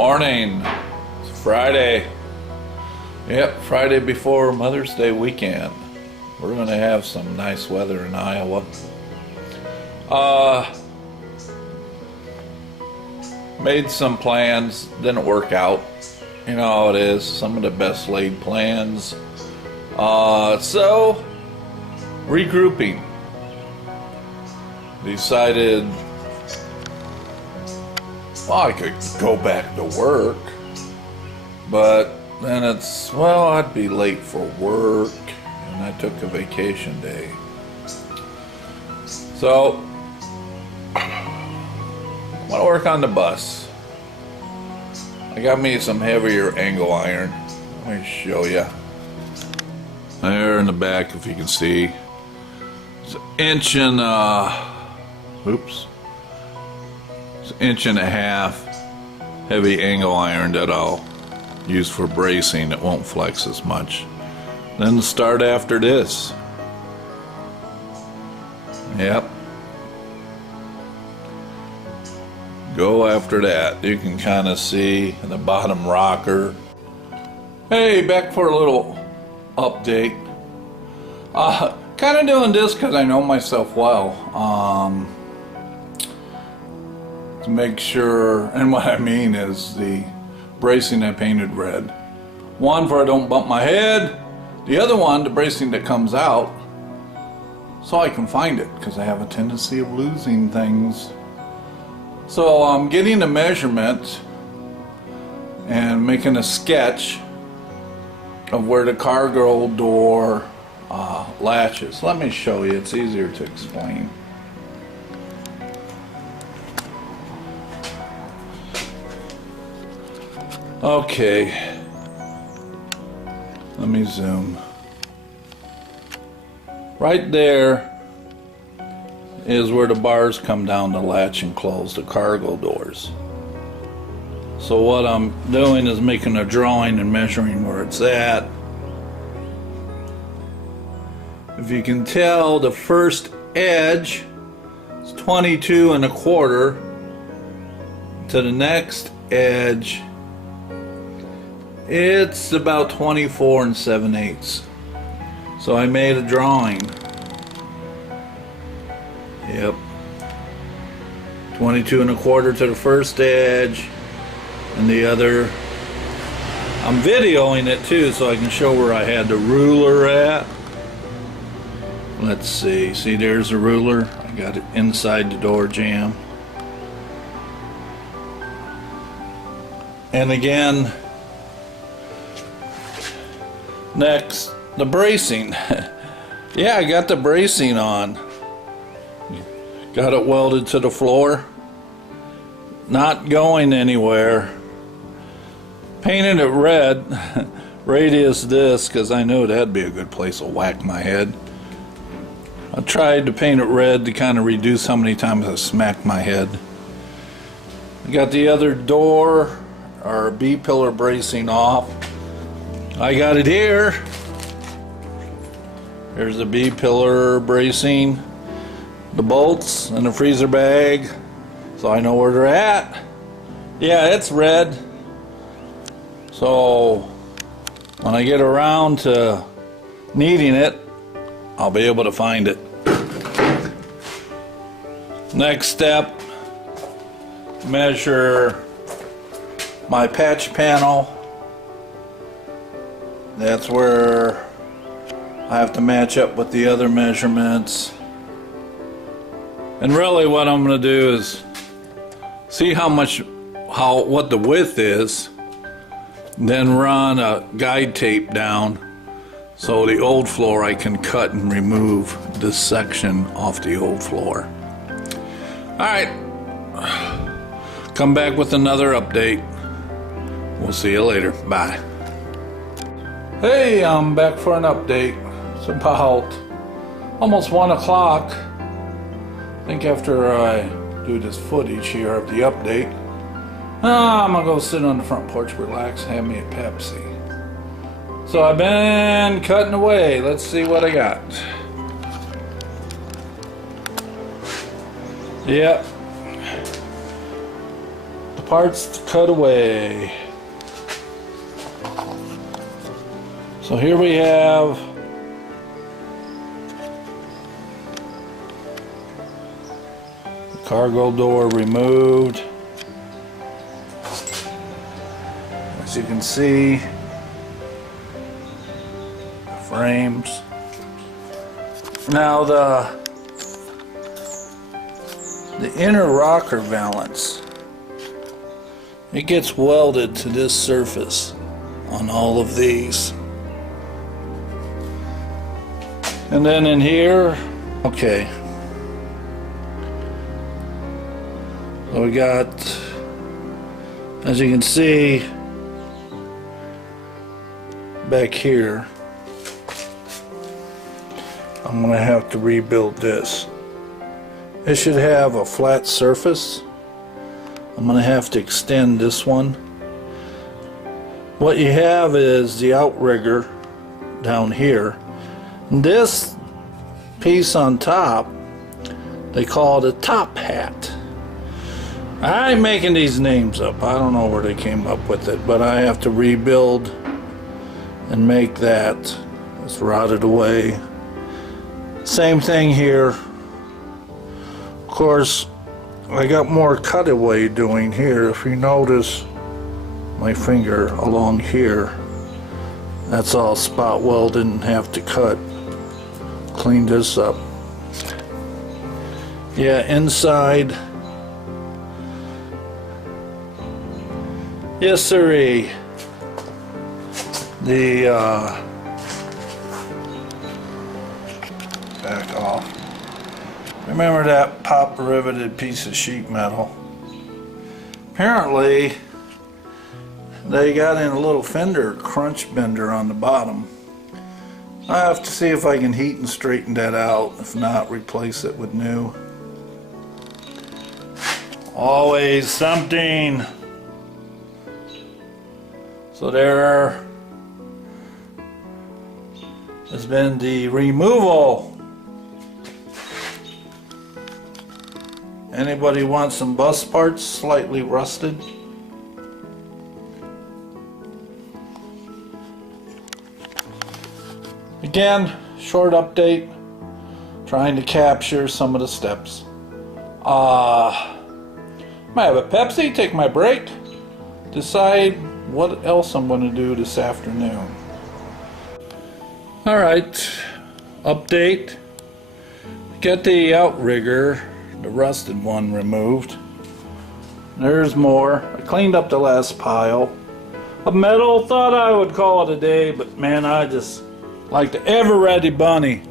Morning. It's Friday. Yep, Friday before Mother's Day weekend. We're gonna have some nice weather in Iowa. Made some plans, didn't work out. You know how it is, some of the best laid plans. So, regrouping. Decided, well, I could go back to work, but then it's, well, I'd be late for work, and I took a vacation day. So, I'm gonna work on the bus. I got me some heavier angle iron. Let me show you. There in the back, if you can see. It's an inch and, it's an inch and a half heavy angle iron that I'll use for bracing. It won't flex as much. Then start after this. Yep. Go after that. You can kind of see the bottom rocker. Hey, back for a little update. Kind of doing this because I know myself well. To make sure, and what I mean is the bracing I painted red. One for I don't bump my head. The other one, the bracing that comes out, so I can find it, because I have a tendency of losing things. So I'm getting a measurement and making a sketch of where the cargo door latches. Let me show you, it's easier to explain. Okay, let me zoom. Right there is where the bars come down to latch and close the cargo doors. So what I'm doing is making a drawing and measuring where it's at. If you can tell, the first edge is 22 1/4 to the next edge. It's about 24 7/8. So I made a drawing. Yep. 22 1/4 to the first edge, and the other. I'm videoing it too so I can show where I had the ruler at. Let's see. See, there's the ruler. I got it inside the door jamb. And again, next, the bracing. Yeah, I got the bracing on. Got it welded to the floor. Not going anywhere. Painted it red. Radius this, because I knew that'd be a good place to whack my head. I tried to paint it red to kind of reduce how many times I smacked my head. I got the other door, or B-pillar bracing off. I got it here. There's the B-pillar bracing, the bolts, and the freezer bag, so I know where they're at. Yeah, it's red. So when I get around to needing it, I'll be able to find it. Next step, measure my patch panel. That's where I have to match up with the other measurements. And really what I'm going to do is see what the width is, then run a guide tape down so the old floor I can cut and remove this section off the old floor. Alright, come back with another update. We'll see you later. Bye. Hey, I'm back for an update. It's about almost 1 o'clock. I think after I do this footage here of the update, I'm gonna go sit on the front porch, relax, have me a Pepsi. So I've been cutting away. Let's see what I got. Yep. parts to cut away. So here we have the cargo door removed. As you can see, frames. Now the inner rocker valance, it gets welded to this surface on all of these. And then in here, okay, so we got, as you can see, back here, I'm going to have to rebuild this. It should have a flat surface. I'm going to have to extend this one. What you have is the outrigger down here. This piece on top, they call it a top hat. I'm making these names up. I don't know where they came up with it, but I have to rebuild and make that. It's rotted away. Same thing here. Of course, I got more cutaway doing here. If you notice my finger along here, that's all spot welded and have to cut. Clean this up. Yeah, inside. Yes, sirree. The back off. Remember that pop riveted piece of sheet metal? Apparently, they got in a little fender crunch bender on the bottom. I have to see if I can heat and straighten that out. If not, replace it with new. Always something. So there has been the removal. Anybody want some bus parts slightly rusted? Again, short update, trying to capture some of the steps. Might have a Pepsi, take my break, decide what else I'm going to do this afternoon. Alright, update. Get the outrigger, the rusted one, removed. There's more. I cleaned up the last pile of metal. Thought I would call it a day, but man, I just like the ever-ready bunny.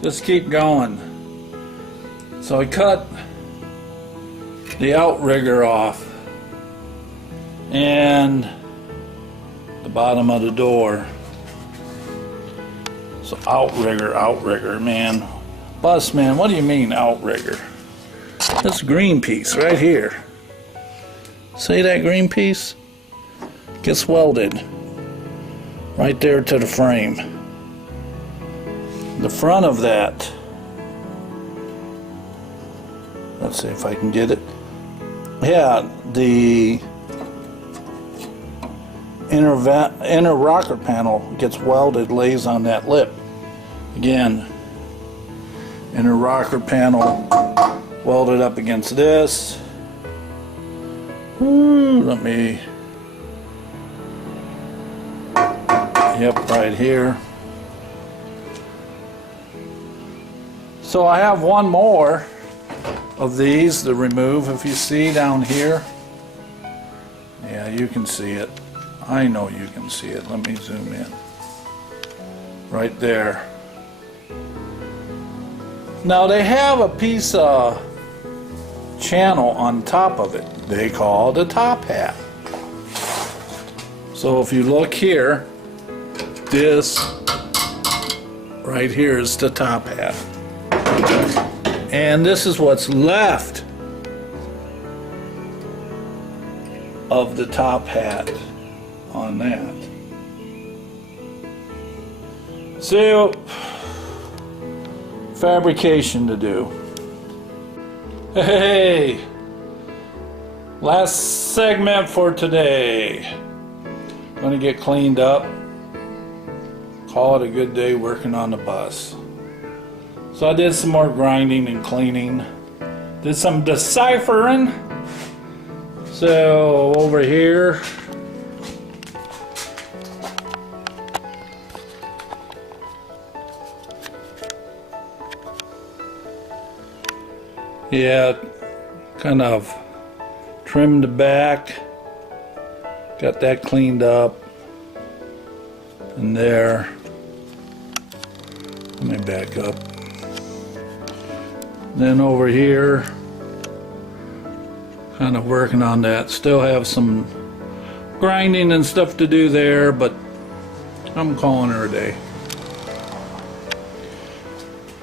Just keep going. So I cut the outrigger off and the bottom of the door. So outrigger, man. Bus man, what do you mean outrigger? This green piece right here. See that green piece? Gets welded right there to the frame. The front of that, let's see if I can get it. Yeah, the inner rocker panel gets welded, lays on that lip. Again, inner rocker panel welded up against this. Let me, yep, right here. So I have one more of these to remove. If you see down here, yeah, you can see it. I know you can see it. Let me zoom in. Right there. Now they have a piece of channel on top of it. They call it a top hat. So if you look here, this right here is the top hat. And this is what's left of the top hat on that. So, fabrication to do. Hey, Last segment for today. Gonna get cleaned up. Call it a good day working on the bus. So I did some more grinding and cleaning. Did some deciphering. So over here, yeah, kind of trimmed the back, got that cleaned up, and there, let me back up. Then over here, kind of working on that. Still have some grinding and stuff to do there, but I'm calling her a day.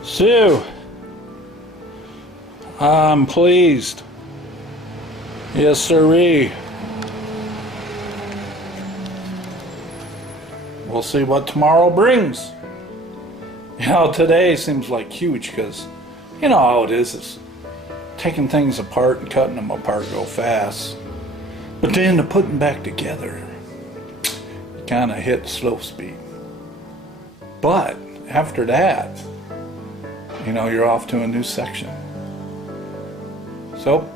So, I'm pleased. Yes, sirree. We'll see what tomorrow brings. You know, today seems like huge because you know how it is taking things apart and cutting them apart go fast. But then the putting back together, you kind of hit slow speed. But after that, you know, you're off to a new section. So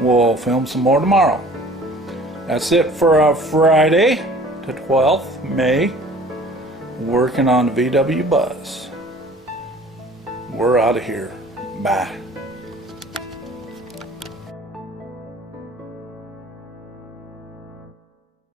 we'll film some more tomorrow. That's it for Friday, the 12th May. Working on the VW bus. We're out of here. Bye.